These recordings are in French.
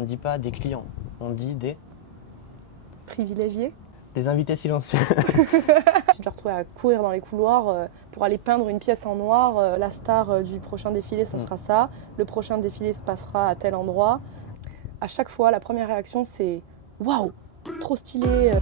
On ne dit pas des clients, on dit des Privilégié. invités silencieux. Je suis déjà retrouvée à courir dans les couloirs pour aller peindre une pièce en noir. La star du prochain défilé, ça sera ça. Le prochain défilé se passera à tel endroit. À chaque fois, la première réaction, c'est « Waouh, trop stylé !»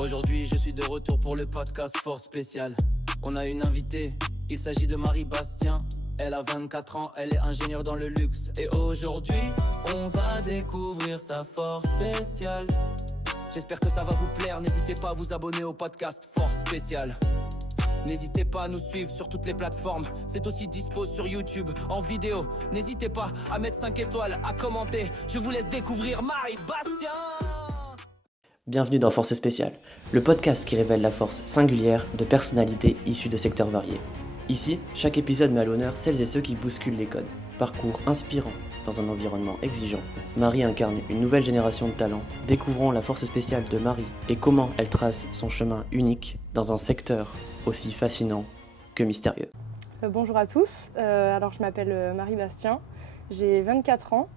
Aujourd'hui, je suis de retour pour le podcast Force Spéciale. On a une invitée, il s'agit de Marie Bastien. Elle a 24 ans, elle est ingénieure dans le luxe. Et aujourd'hui, on va découvrir sa force spéciale. J'espère que ça va vous plaire, n'hésitez pas à vous abonner au podcast Force Spéciale. N'hésitez pas à nous suivre sur toutes les plateformes. C'est aussi dispo sur YouTube, en vidéo. N'hésitez pas à mettre 5 étoiles, à commenter. Je vous laisse découvrir Marie Bastien. Bienvenue dans Force Spéciale, le podcast qui révèle la force singulière de personnalités issues de secteurs variés. Ici, chaque épisode met à l'honneur celles et ceux qui bousculent les codes. Parcours inspirant dans un environnement exigeant, Marie incarne une nouvelle génération de talents. Découvrons la force spéciale de Marie et comment elle trace son chemin unique dans un secteur aussi fascinant que mystérieux. Bonjour à tous, alors je m'appelle Marie Bastien, j'ai 24 ans.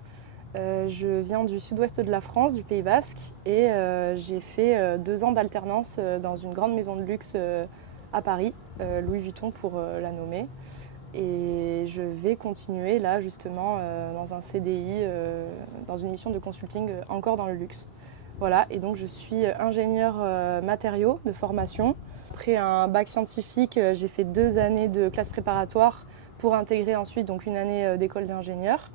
Je viens du sud-ouest de la France, du Pays Basque, et j'ai fait 2 ans d'alternance dans une grande maison de luxe à Paris, Louis Vuitton pour la nommer. Et je vais continuer là justement dans un CDI, dans une mission de consulting encore dans le luxe. Voilà, et donc je suis ingénieure matériaux de formation. Après un bac scientifique, j'ai fait 2 années de classe préparatoire pour intégrer ensuite donc une année d'école d'ingénieur.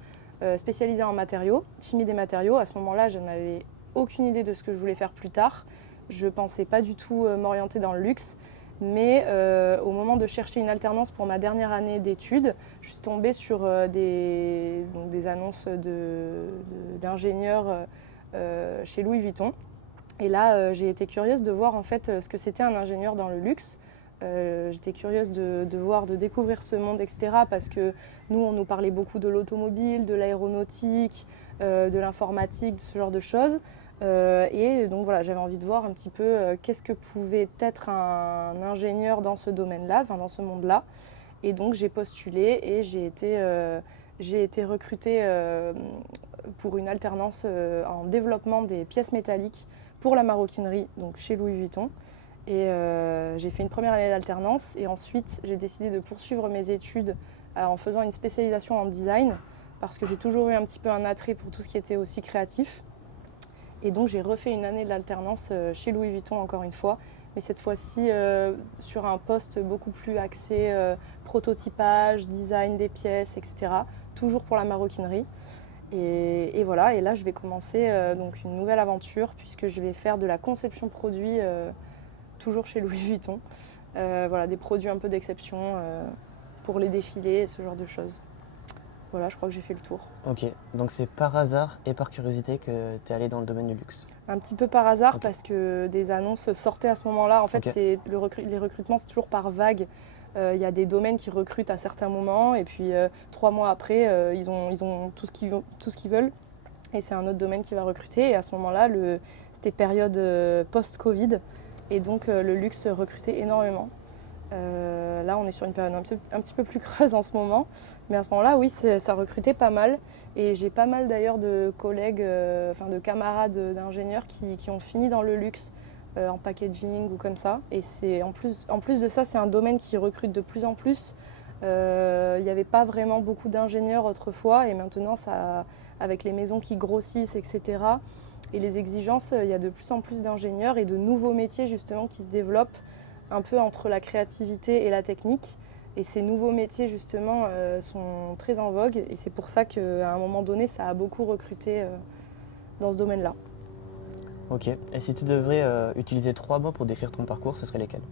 Spécialisée en matériaux, chimie des matériaux. À ce moment-là, je n'avais aucune idée de ce que je voulais faire plus tard. Je ne pensais pas du tout m'orienter dans le luxe, mais au moment de chercher une alternance pour ma dernière année d'études, je suis tombée sur des annonces d'ingénieurs chez Louis Vuitton. Et là, j'ai été curieuse de voir en fait ce que c'était un ingénieur dans le luxe. J'étais curieuse de voir, de découvrir ce monde, etc. Parce que nous, on nous parlait beaucoup de l'automobile, de l'aéronautique, de l'informatique, de ce genre de choses. Et donc voilà, j'avais envie de voir un petit peu qu'est-ce que pouvait être un ingénieur dans ce domaine-là, enfin dans ce monde-là. Et donc j'ai postulé et j'ai été recrutée pour une alternance en développement des pièces métalliques pour la maroquinerie, donc chez Louis Vuitton. Et j'ai fait une première année d'alternance et ensuite j'ai décidé de poursuivre mes études en faisant une spécialisation en design parce que j'ai toujours eu un petit peu un attrait pour tout ce qui était aussi créatif. Et donc j'ai refait une année d'alternance chez Louis Vuitton encore une fois, mais cette fois-ci sur un poste beaucoup plus axé prototypage, design des pièces, etc. Toujours pour la maroquinerie. Et voilà, et là je vais commencer donc une nouvelle aventure puisque je vais faire de la conception produit toujours chez Louis Vuitton. Voilà, des produits un peu d'exception pour les défilés et ce genre de choses. Voilà, je crois que j'ai fait le tour. Ok, donc c'est par hasard et par curiosité que tu es allée dans le domaine du luxe. Un petit peu par hasard, Ok. parce que des annonces sortaient à ce moment-là. En fait, Ok. les recrutements, c'est toujours par vague. Il y a des domaines qui recrutent à certains moments et puis 3 mois après, ils ont tout ce qu'ils veulent. Et c'est un autre domaine qui va recruter. Et à ce moment-là, c'était période post-Covid. Et donc le luxe recrutait énormément. Là, on est sur une période un petit peu plus creuse en ce moment. Mais à ce moment-là, oui, ça recrutait pas mal. Et j'ai pas mal d'ailleurs de collègues, de camarades d'ingénieurs qui ont fini dans le luxe, en packaging ou comme ça. Et en plus de ça, c'est un domaine qui recrute de plus en plus. Il n'y avait pas vraiment beaucoup d'ingénieurs autrefois. Et maintenant, avec les maisons qui grossissent, etc., et les exigences, il y a de plus en plus d'ingénieurs et de nouveaux métiers justement qui se développent un peu entre la créativité et la technique. Et ces nouveaux métiers justement sont très en vogue et c'est pour ça qu'à un moment donné, ça a beaucoup recruté dans ce domaine-là. Ok, et si tu devrais utiliser 3 mots pour décrire ton parcours, ce seraient lesquels?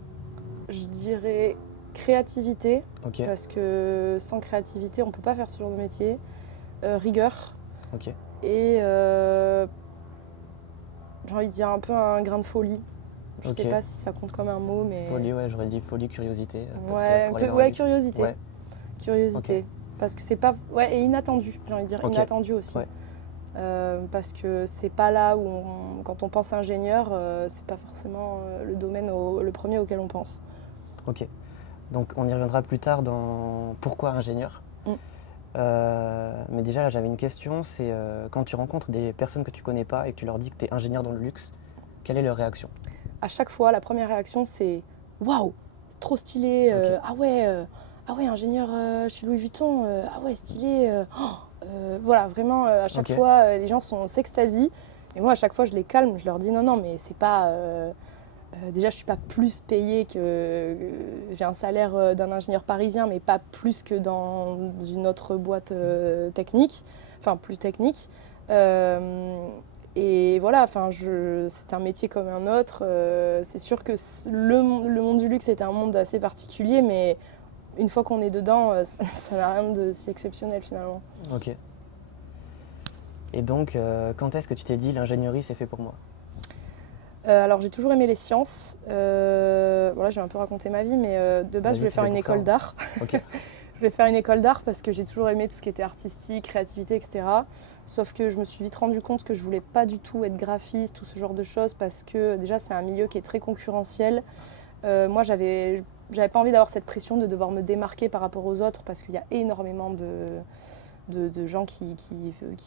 Je dirais créativité, Ok, parce que sans créativité, on ne peut pas faire ce genre de métier. Rigueur ok. et j'ai envie de dire un peu un grain de folie. Je Ok. sais pas si ça compte comme un mot, mais... Folie, ouais, j'aurais dit folie, curiosité. Parce Ouais, que pour aller dans ouais, le luxe. curiosité. Ouais. Curiosité. parce que c'est pas... Ouais, et inattendu, j'ai envie de dire, Ok. inattendu aussi. Ouais. Parce que c'est pas là où, quand on pense ingénieur, c'est pas forcément le domaine le premier auquel on pense. Ok. Donc on y reviendra plus tard dans pourquoi ingénieur. Mais déjà là j'avais une question, c'est quand tu rencontres des personnes que tu connais pas et que tu leur dis que tu es ingénieur dans le luxe, quelle est leur réaction? À chaque fois, la première réaction, c'est waouh, c'est trop stylé. Ok. Ah ouais, ingénieur chez Louis Vuitton. Ah ouais, stylé. Voilà, vraiment, à chaque Ok. fois, les gens s'extasient. Et moi, à chaque fois, je les calme. Je leur dis non, mais c'est pas. Déjà, je suis pas plus payée j'ai un salaire d'un ingénieur parisien, mais pas plus que dans une autre boîte technique, enfin plus technique. Et voilà, enfin, c'est un métier comme un autre. C'est sûr que le monde du luxe est un monde assez particulier, mais une fois qu'on est dedans, ça n'a rien de si exceptionnel finalement. Ok. Et donc quand est-ce que tu t'es dit l'ingénierie c'est fait pour moi? Alors j'ai toujours aimé les sciences. Voilà, je vais un peu raconter ma vie, mais de base, Vas-y, je voulais c'est faire fait une pour ça, école hein. d'art. Ok. Je voulais faire une école d'art parce que j'ai toujours aimé tout ce qui était artistique, créativité, etc. Sauf que je me suis vite rendu compte que je voulais pas du tout être graphiste ou ce genre de choses parce que déjà c'est un milieu qui est très concurrentiel. Moi j'avais pas envie d'avoir cette pression de devoir me démarquer par rapport aux autres parce qu'il y a énormément de gens qui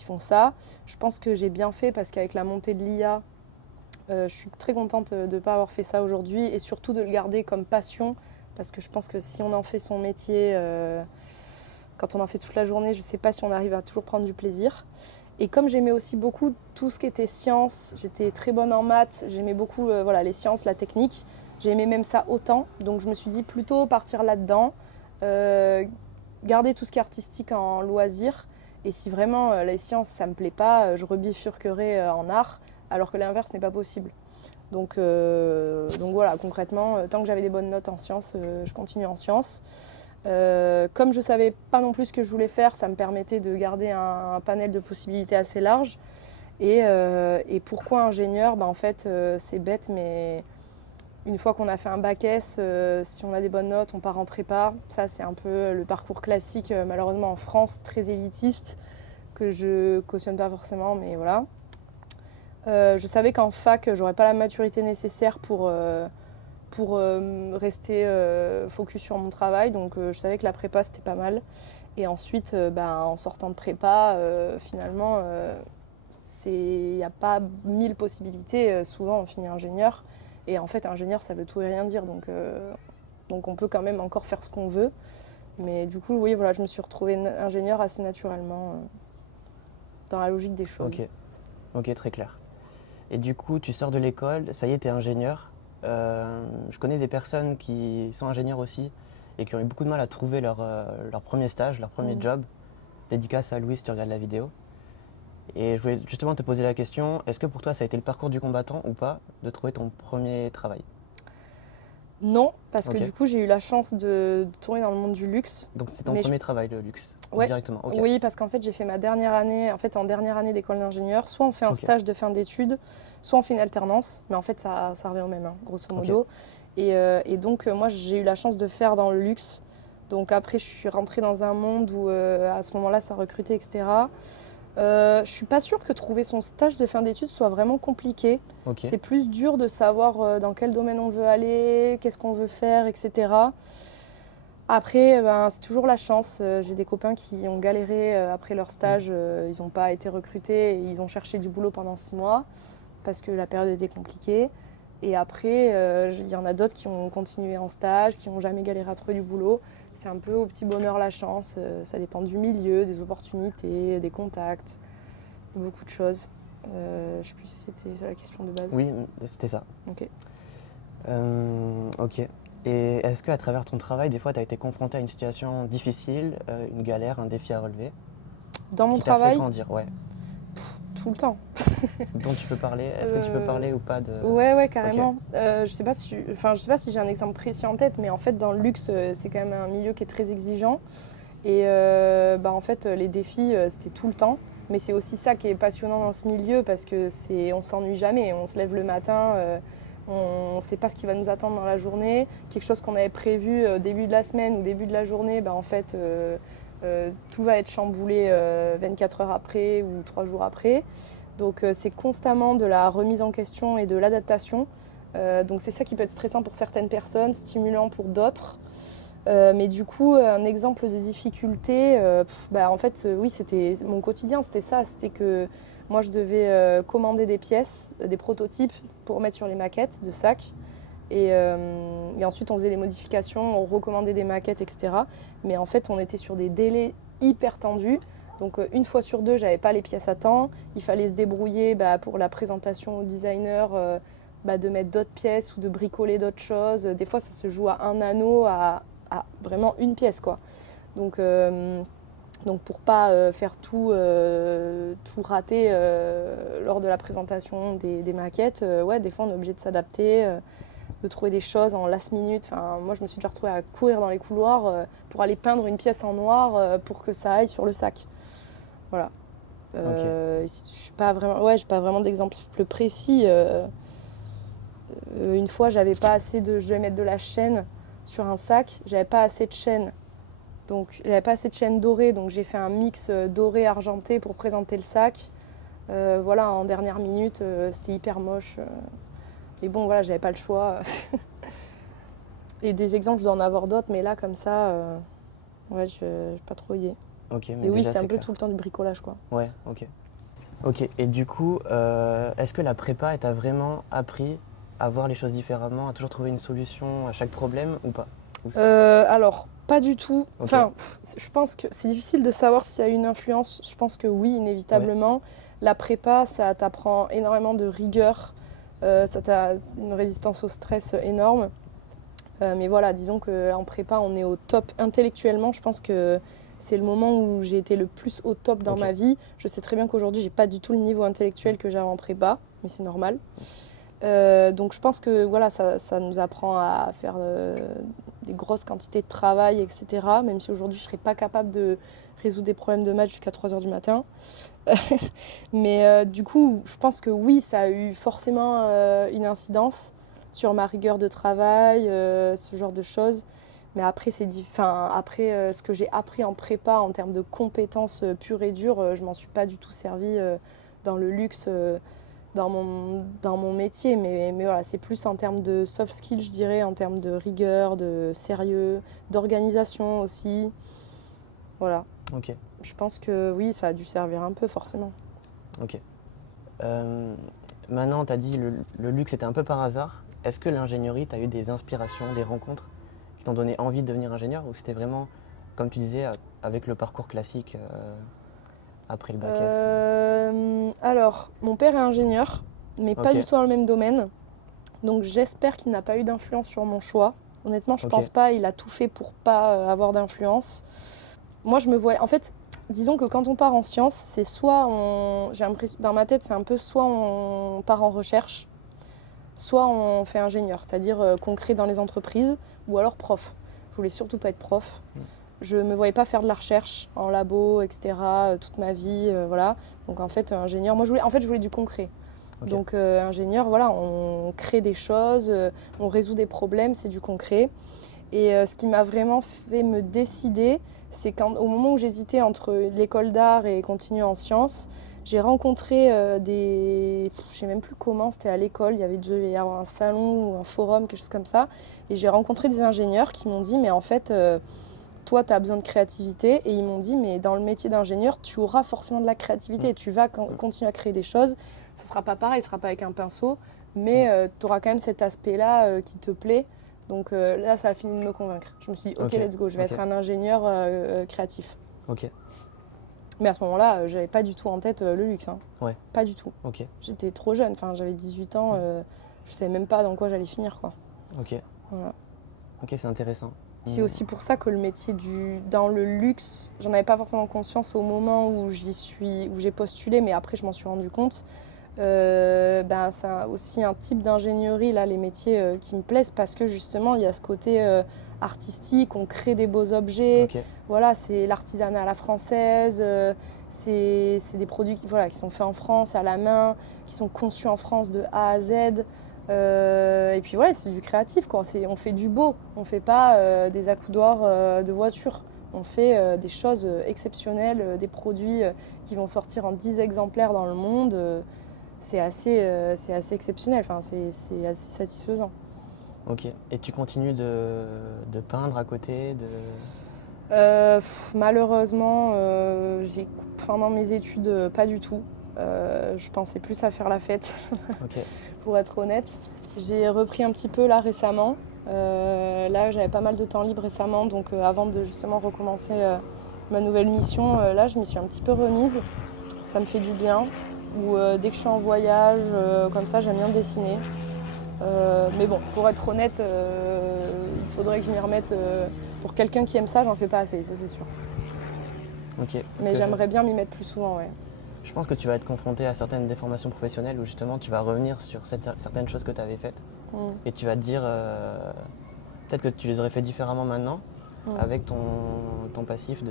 font ça. Je pense que j'ai bien fait parce qu'avec la montée de l'IA, je suis très contente de ne pas avoir fait ça aujourd'hui et surtout de le garder comme passion parce que je pense que si on en fait son métier, quand on en fait toute la journée, je ne sais pas si on arrive à toujours prendre du plaisir. Et comme j'aimais aussi beaucoup tout ce qui était sciences, j'étais très bonne en maths, j'aimais beaucoup voilà, les sciences, la technique, j'aimais même ça autant. Donc je me suis dit plutôt partir là-dedans, garder tout ce qui est artistique en loisir. Et si vraiment les sciences, ça ne me plaît pas, je rebifurquerai en art, alors que l'inverse n'est pas possible. Donc voilà, concrètement, tant que j'avais des bonnes notes en sciences, je continue en sciences. Comme je ne savais pas non plus ce que je voulais faire, ça me permettait de garder un panel de possibilités assez large. Et pourquoi ingénieur ? En fait, c'est bête, mais une fois qu'on a fait un bac S, si on a des bonnes notes, on part en prépa. Ça, c'est un peu le parcours classique, malheureusement en France, très élitiste, que je cautionne pas forcément, mais voilà. Je savais qu'en fac, j'aurais pas la maturité nécessaire pour rester focus sur mon travail. Donc je savais que la prépa, c'était pas mal. Et ensuite, en sortant de prépa, finalement, il n'y a pas 1000 possibilités. Souvent, on finit ingénieur. Et en fait, ingénieur, ça veut tout et rien dire. Donc on peut quand même encore faire ce qu'on veut. Mais du coup, oui, voilà, je me suis retrouvée ingénieure assez naturellement dans la logique des choses. Ok, très clair. Et du coup, tu sors de l'école, ça y est, tu es ingénieur. Je connais des personnes qui sont ingénieurs aussi et qui ont eu beaucoup de mal à trouver leur premier stage, leur premier job. Dédicace à Louis si tu regardes la vidéo. Et je voulais justement te poser la question, est-ce que pour toi ça a été le parcours du combattant ou pas de trouver ton premier travail? Non, parce que du coup j'ai eu la chance de tourner dans le monde du luxe. Donc c'est ton premier travail, le luxe, directement? Oui, parce qu'en fait j'ai fait ma dernière année, en dernière année d'école d'ingénieur, soit on fait un stage de fin d'études, soit on fait une alternance, mais en fait ça revient au même, hein, grosso modo. Et donc moi j'ai eu la chance de faire dans le luxe, donc après je suis rentrée dans un monde où à ce moment-là ça recrutait, etc. Je suis pas sûre que trouver son stage de fin d'études soit vraiment compliqué. C'est plus dur de savoir dans quel domaine on veut aller, qu'est-ce qu'on veut faire, etc. Après, c'est toujours la chance. J'ai des copains qui ont galéré après leur stage. Ils n'ont pas été recrutés et ils ont cherché du boulot pendant 6 mois parce que la période était compliquée. Et après, il y en a d'autres qui ont continué en stage, qui n'ont jamais galéré à trouver du boulot. C'est un peu au petit bonheur la chance. Ça dépend du milieu, des opportunités, des contacts, beaucoup de choses. Je ne sais plus si c'était la question de base. Oui, c'était ça. Ok. Ok. Et est-ce qu'à travers ton travail, des fois, tu as été confronté à une situation difficile, une galère, un défi à relever? Dans mon qui t'a travail fait grandir, ouais. Tout le temps. Dont tu peux parler? Est-ce que tu peux parler ou pas de... Ouais, carrément. Je sais pas si j'ai un exemple précis en tête, mais en fait, dans le luxe, c'est quand même un milieu qui est très exigeant. Et en fait, les défis, c'était tout le temps. Mais c'est aussi ça qui est passionnant dans ce milieu parce que on s'ennuie jamais. On se lève le matin, on ne sait pas ce qui va nous attendre dans la journée. Quelque chose qu'on avait prévu au début de la semaine ou début de la journée, en fait, tout va être chamboulé 24 heures après ou 3 jours après. Donc c'est constamment de la remise en question et de l'adaptation. Donc c'est ça qui peut être stressant pour certaines personnes, stimulant pour d'autres. Mais du coup, un exemple de difficulté, en fait, oui, c'était mon quotidien, c'était ça. C'était que moi, je devais commander des pièces, des prototypes pour mettre sur les maquettes de sacs. Et ensuite, on faisait les modifications, on recommandait des maquettes, etc. Mais en fait, on était sur des délais hyper tendus. Donc, une fois sur deux, j'avais pas les pièces à temps. Il fallait se débrouiller pour la présentation au designer, de mettre d'autres pièces ou de bricoler d'autres choses. Des fois, ça se joue à un anneau, à vraiment une pièce, quoi. Donc pour pas faire tout rater lors de la présentation des maquettes, des fois on est obligé de s'adapter, de trouver des choses en last minute. Enfin, moi je me suis déjà retrouvée à courir dans les couloirs pour aller peindre une pièce en noir pour que ça aille sur le sac. Voilà. Ok. J'ai pas vraiment d'exemple précis. Une fois je devais mettre de la chaîne sur un sac, j'avais pas assez de chaîne. Donc j'avais pas assez de chaîne dorée, donc j'ai fait un mix doré argenté pour présenter le sac. En dernière minute, c'était hyper moche. Mais bon, voilà, j'avais pas le choix. Et des exemples, je dois en avoir d'autres, mais là, comme ça, j'ai pas trop idée. Ok, mais Et oui, déjà, c'est un peu clair. tout le temps du bricolage, quoi. Ouais, ok. Ok, et du coup, est-ce que la prépa, elle t'a vraiment appris à voir les choses différemment, à toujours trouver une solution à chaque problème ou pas? Alors, pas du tout. Ok. Enfin, je pense que c'est difficile de savoir s'il y a une influence. Je pense que oui, inévitablement. La prépa, ça t'apprend énormément de rigueur. Ça t'a une résistance au stress énorme. Mais voilà, disons qu'en prépa, on est au top intellectuellement. Je pense que c'est le moment où j'ai été le plus au top dans ma vie. Je sais très bien qu'aujourd'hui, j'ai pas du tout le niveau intellectuel que j'avais en prépa, mais c'est normal. Donc je pense que voilà, ça nous apprend à faire des grosses quantités de travail, etc. Même si aujourd'hui je ne serais pas capable de résoudre des problèmes de maths jusqu'à 3h du matin. Mais du coup, je pense que oui, ça a eu forcément une incidence sur ma rigueur de travail, ce genre de choses. Mais après, ce que j'ai appris en prépa en termes de compétences pures et dures, je m'en suis pas du tout servie dans le luxe. Dans mon métier, mais voilà, c'est plus en termes de soft skills, je dirais, en termes de rigueur, de sérieux, d'organisation aussi. Voilà. Ok, Je pense que oui, ça a dû servir un peu, forcément. ok. Maintenant, tu as dit le luxe était un peu par hasard. Est-ce que l'ingénierie, tu as eu des inspirations, des rencontres qui t'ont donné envie de devenir ingénieur ou c'était vraiment, comme tu disais, avec le parcours classique après le bac S? Alors, mon père est ingénieur, mais pas Ok. du tout dans le même domaine. Donc j'espère qu'il n'a pas eu d'influence sur mon choix. Honnêtement, je pense pas. Il a tout fait pour pas avoir d'influence. Moi, je me voyais... En fait, disons que quand on part en sciences, c'est soit j'ai l'impression... Dans ma tête, c'est un peu soit on part en recherche, soit on fait ingénieur, c'est-à-dire concret dans les entreprises, ou alors prof. Je voulais surtout pas être prof. Je me voyais pas faire de la recherche en labo, etc. Toute ma vie, voilà. Donc en fait, ingénieur, moi je voulais du concret. Ok. Donc ingénieur, voilà, on crée des choses, on résout des problèmes, c'est du concret. Et ce qui m'a vraiment fait me décider, c'est qu'au moment où j'hésitais entre l'école d'art et continuer en sciences, j'ai rencontré je sais même plus comment, c'était à l'école, il devait y avoir un salon ou un forum, quelque chose comme ça. Et j'ai rencontré des ingénieurs qui m'ont dit, mais en fait, toi, tu as besoin de créativité. Et ils m'ont dit, mais dans le métier d'ingénieur, tu auras forcément de la créativité. Tu vas continuer à créer des choses. Ce ne sera pas pareil, ce ne sera pas avec un pinceau. Mais tu auras quand même cet aspect-là qui te plaît. Donc là, ça a fini de me convaincre. Je me suis dit, ok, let's go, je vais être un ingénieur créatif. Ok. Mais à ce moment-là, j'avais pas du tout en tête le luxe. Hein. Ouais. Pas du tout. Ok. J'étais trop jeune. Enfin, j'avais 18 ans. Je savais même pas dans quoi j'allais finir, quoi. Ok. Voilà. Ok, c'est intéressant. C'est aussi pour ça que le métier dans le luxe, j'en avais pas forcément conscience au moment où j'ai postulé, mais après je m'en suis rendu compte. C'est aussi un type d'ingénierie, là, les métiers qui me plaisent, parce que justement il y a ce côté artistique, on crée des beaux objets. Ok. Voilà, c'est l'artisanat à la française, c'est des produits qui sont faits en France à la main, qui sont conçus en France de A à Z. Et puis voilà, c'est du créatif, quoi. On fait du beau, on fait pas des accoudoirs de voiture. On fait des choses exceptionnelles, des produits qui vont sortir en 10 exemplaires dans le monde. C'est assez exceptionnel, enfin, c'est assez satisfaisant. Ok. Et tu continues de peindre à côté Malheureusement, pendant mes études, pas du tout. Je pensais plus à faire la fête, Ok. pour être honnête. J'ai repris un petit peu là récemment. Là, j'avais pas mal de temps libre récemment, donc avant de justement recommencer ma nouvelle mission, là, je m'y suis un petit peu remise. Ça me fait du bien. Ou dès que je suis en voyage, comme ça, j'aime bien dessiner. Mais bon, pour être honnête, il faudrait que je m'y remette. Pour quelqu'un qui aime ça, j'en fais pas assez, ça c'est sûr. Ok. Mais j'aimerais bien m'y mettre plus souvent, ouais. Je pense que tu vas être confronté à certaines déformations professionnelles où justement tu vas revenir sur certaines choses que tu avais faites et tu vas te dire peut-être que tu les aurais fait différemment maintenant avec ton passif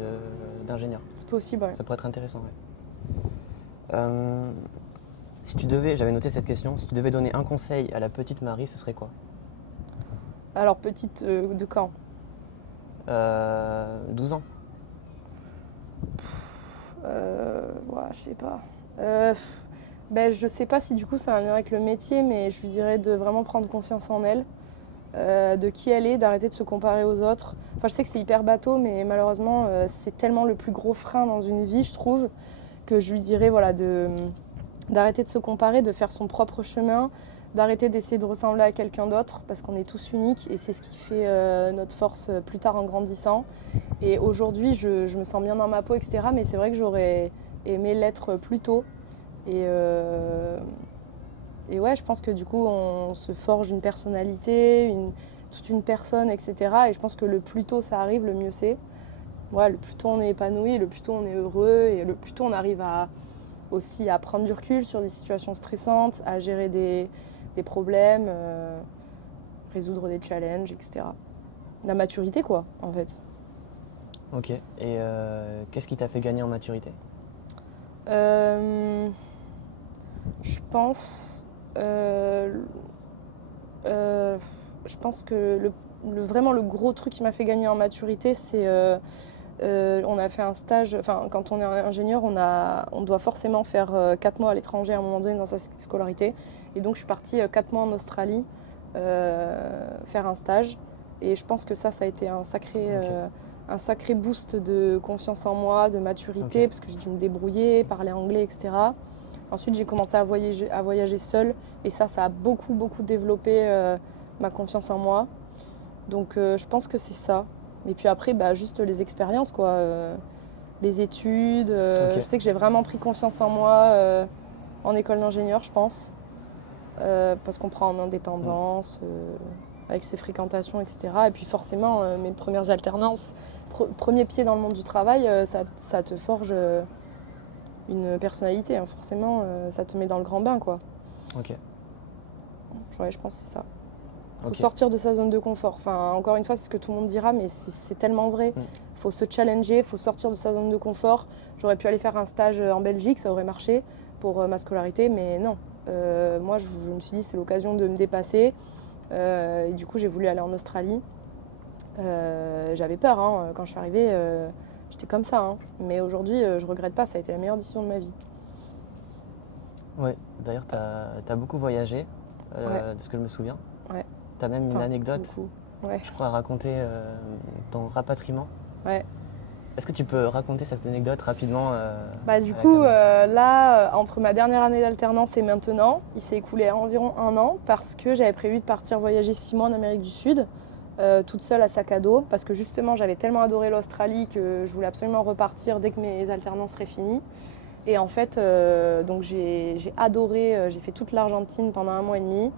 d'ingénieur. C'est possible, ouais. Ça pourrait être intéressant, ouais. Si tu devais, j'avais noté cette question, si tu devais donner un conseil à la petite Marie, ce serait quoi? Alors, petite, de quand? 12 ans. Ouais, je sais pas. Je sais pas si du coup c'est un lien avec le métier, mais je lui dirais de vraiment prendre confiance en elle, de qui elle est, d'arrêter de se comparer aux autres. Enfin, je sais que c'est hyper bateau, mais malheureusement, c'est tellement le plus gros frein dans une vie, je trouve, que je lui dirais voilà, d'arrêter de se comparer, de faire son propre chemin, d'arrêter d'essayer de ressembler à quelqu'un d'autre, parce qu'on est tous uniques et c'est ce qui fait notre force plus tard en grandissant. Et aujourd'hui, je me sens bien dans ma peau, etc. Mais c'est vrai que j'aurais aimé l'être plus tôt. Et ouais, je pense que du coup, on se forge une personnalité, toute une personne, etc. Et je pense que le plus tôt ça arrive, le mieux c'est. Ouais, le plus tôt on est épanoui, le plus tôt on est heureux, et le plus tôt on arrive aussi à prendre du recul sur des situations stressantes, à gérer des problèmes, résoudre des challenges, etc. La maturité, quoi, en fait. Ok. Et qu'est-ce qui t'a fait gagner en maturité? Je pense que vraiment le gros truc qui m'a fait gagner en maturité, c'est on a fait un stage, enfin quand on est ingénieur, on doit forcément faire 4 mois à l'étranger à un moment donné dans sa scolarité. Et donc je suis partie 4 mois en Australie faire un stage. Et je pense que ça a été un sacré boost de confiance en moi, de maturité, parce que j'ai dû me débrouiller, parler anglais, etc. Ensuite, j'ai commencé à voyager seule, et ça a beaucoup, beaucoup développé ma confiance en moi. Donc, je pense que c'est ça. Et puis après, juste les expériences, quoi. Les études. Je sais que j'ai vraiment pris confiance en moi en école d'ingénieur, je pense. Parce qu'on prend en indépendance, avec ses fréquentations, etc. Et puis forcément, mes premières alternances, premier pied dans le monde du travail, ça te forge une personnalité. Hein. Forcément, ça te met dans le grand bain, quoi. Ok. Ouais, je pense que c'est ça. Il faut Ok. sortir de sa zone de confort. Enfin, encore une fois, c'est ce que tout le monde dira, mais c'est tellement vrai. Il faut se challenger, il faut sortir de sa zone de confort. J'aurais pu aller faire un stage en Belgique, ça aurait marché pour ma scolarité, mais non. Moi, je me suis dit, c'est l'occasion de me dépasser. Et du coup, j'ai voulu aller en Australie. J'avais peur, hein. Quand je suis arrivée, j'étais comme ça. Hein. Mais aujourd'hui, je regrette pas, ça a été la meilleure décision de ma vie. Ouais, d'ailleurs, t'as beaucoup voyagé, de ce que je me souviens. Ouais. T'as même une anecdote, ouais. je crois, à raconter ton rapatriement. Ouais. Est-ce que tu peux raconter cette anecdote rapidement Du coup, là, entre ma dernière année d'alternance et maintenant, il s'est écoulé environ 1 an parce que j'avais prévu de partir voyager 6 mois en Amérique du Sud, toute seule à sac à dos, parce que justement, j'avais tellement adoré l'Australie que je voulais absolument repartir dès que mes alternances seraient finies. Et en fait, donc j'ai adoré, j'ai fait toute l'Argentine pendant 1 mois et demi.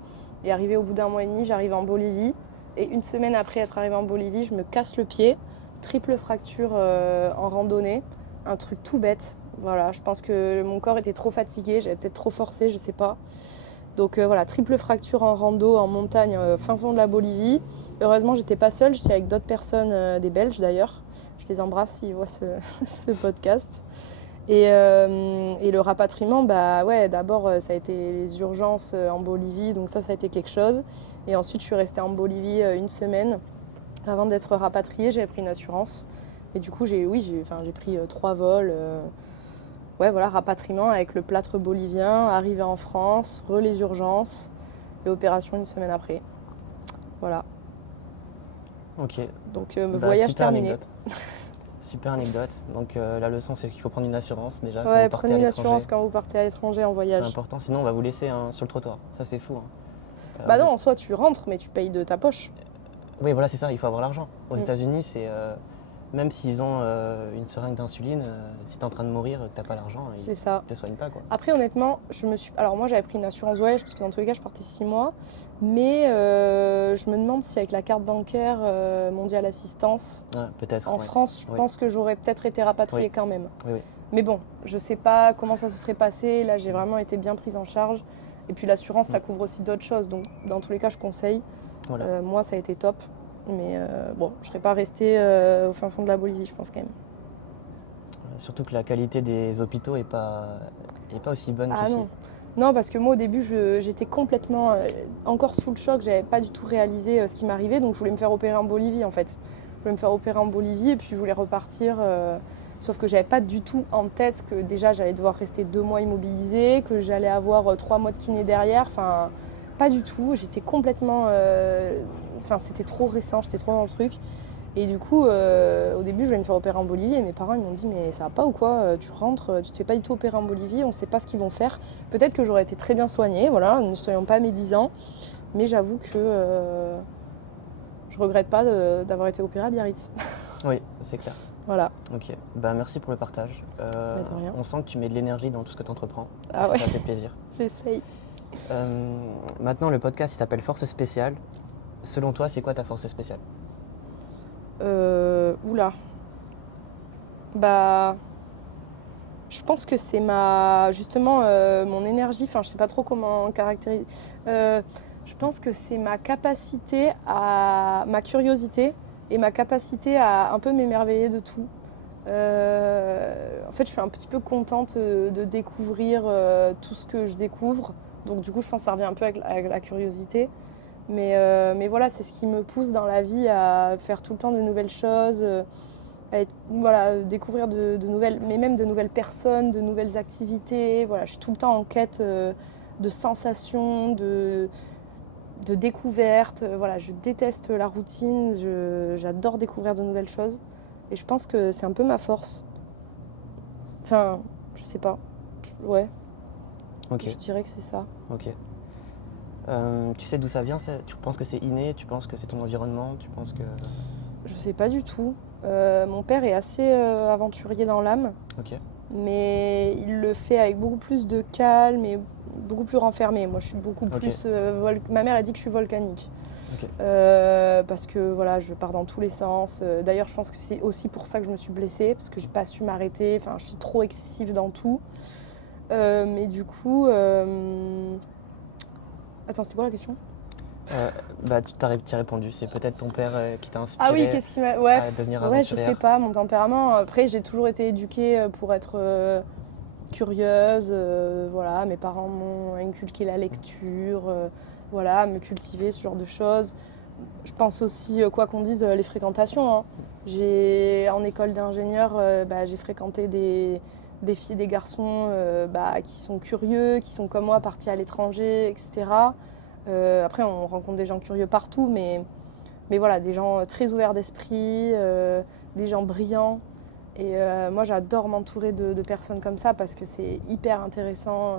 Et arrivé au bout d'1 mois et demi, j'arrive en Bolivie. Et 1 semaine après être arrivée en Bolivie, je me casse le pied. Triple fracture en randonnée. Un truc tout bête. Voilà, je pense que mon corps était trop fatigué, j'avais peut-être trop forcé, je sais pas. Donc voilà, triple fracture en rando, en montagne, fin fond de la Bolivie. Heureusement, j'étais pas seule, j'étais avec d'autres personnes, des Belges d'ailleurs. Je les embrasse s'ils voient ce podcast. Et le rapatriement, d'abord ça a été les urgences en Bolivie, donc ça a été quelque chose. Et ensuite je suis restée en Bolivie 1 semaine. Avant d'être rapatriée, j'avais pris une assurance. Et du coup, j'ai pris 3 vols. Ouais, voilà, rapatriement avec le plâtre bolivien, arrivée en France, les urgences et opération une semaine après. Voilà. Ok. Donc, voyage super terminé. Anecdote. Super anecdote. Donc la leçon, c'est qu'il faut prendre une assurance déjà quand Ouais, vous partez prenez à une l'étranger. assurance quand vous partez à l'étranger en C'est voyage. important, sinon on va vous laisser sur le trottoir. Ça, c'est fou. Bah non, en soi, tu rentres, mais tu payes de ta poche. Oui, voilà, c'est ça, il faut avoir l'argent. Aux Mm. États-Unis, c'est même s'ils ont une seringue d'insuline, si tu es en train de mourir, que tu n'as pas l'argent, C'est ils ça. ne te soignent pas, quoi. Après, honnêtement, alors moi, j'avais pris une assurance voyage, parce que dans tous les cas, je partais 6 mois. Mais je me demande si avec la carte bancaire mondiale assistance, Ouais, peut-être. en ouais. France, je Oui. pense que j'aurais peut-être été rapatriée Oui. quand même. Oui, oui. Mais bon, je sais pas comment ça se serait passé. Là, j'ai vraiment été bien prise en charge. Et puis l'assurance, ça couvre aussi d'autres choses. Donc, dans tous les cas, je conseille. Voilà. Moi, ça a été top. Mais bon, je serais pas restée au fin fond de la Bolivie, je pense quand même. Surtout que la qualité des hôpitaux est pas aussi bonne Ah qu'ici. non. Non, parce que moi, au début, j'étais complètement encore sous le choc. J'avais pas du tout réalisé ce qui m'arrivait. Donc, je voulais me faire opérer en Bolivie, en fait. Je voulais me faire opérer en Bolivie et puis je voulais repartir. Sauf que j'avais pas du tout en tête que déjà, j'allais devoir rester 2 mois immobilisée, que j'allais avoir 3 mois de kiné derrière. Enfin, pas du tout. J'étais complètement... Enfin, c'était trop récent. J'étais trop dans le truc. Et du coup, au début, je voulais me faire opérer en Bolivie et mes parents ils m'ont dit mais ça va pas ou quoi, tu rentres, tu te fais pas du tout opérer en Bolivie, on sait pas ce qu'ils vont faire. Peut-être que j'aurais été très bien soignée, voilà, ne soyons pas médisants, mais j'avoue que je regrette pas d'avoir été opérée à Biarritz. Oui, c'est clair. Voilà. Ok, bah merci pour le partage. de rien. On sent que tu mets de l'énergie dans tout ce que tu entreprends. Ah ouais. Ça fait plaisir. J'essaye. Maintenant, le podcast il s'appelle Force Spéciale. Selon toi, c'est quoi ta force spéciale? Oula. Bah. Je pense que c'est justement mon énergie, enfin je sais pas trop comment caractériser. Je pense que c'est ma curiosité et ma capacité à un peu m'émerveiller de tout. En fait, je suis un petit peu contente de découvrir tout ce que je découvre. Donc du coup, je pense que ça revient un peu avec la curiosité. Mais voilà, c'est ce qui me pousse dans la vie à faire tout le temps de nouvelles choses, découvrir de nouvelles, mais même de nouvelles personnes, de nouvelles activités. Voilà, je suis tout le temps en quête de sensations, de découvertes. Voilà, je déteste la routine, j'adore découvrir de nouvelles choses. Et je pense que c'est un peu ma force. Enfin, je sais pas. Ouais, Ok, je dirais que c'est ça. ok. Tu sais d'où ça vient? Tu penses que c'est inné? Tu penses que c'est ton environnement? Tu penses que... Je sais pas du tout. Mon père est assez aventurier dans l'âme, Ok, mais il le fait avec beaucoup plus de calme et beaucoup plus renfermé. Moi, je suis beaucoup Ok. plus... Ma mère a dit que je suis volcanique. ok. Parce que voilà, je pars dans tous les sens. D'ailleurs, je pense que c'est aussi pour ça que je me suis blessée, parce que j'ai pas su m'arrêter. Enfin, je suis trop excessive dans tout. Mais du coup... Attends, c'est quoi la question? Bah, tu t'as répondu. C'est peut-être ton père qui t'a inspiré Ah oui, qu'est-ce qui m'a... Ouais, à devenir ouais, je sais aventurière. pas, mon tempérament. Après, j'ai toujours été éduquée pour être curieuse. Voilà, mes parents m'ont inculqué la lecture, voilà, me cultiver, ce genre de choses. Je pense aussi, quoi qu'on dise, les fréquentations. Hein. En école d'ingénieur, j'ai fréquenté des filles et des garçons qui sont curieux, qui sont comme moi, partis à l'étranger, etc. Après, on rencontre des gens curieux partout, mais voilà, des gens très ouverts d'esprit, des gens brillants. Et moi, j'adore m'entourer de personnes comme ça parce que c'est hyper intéressant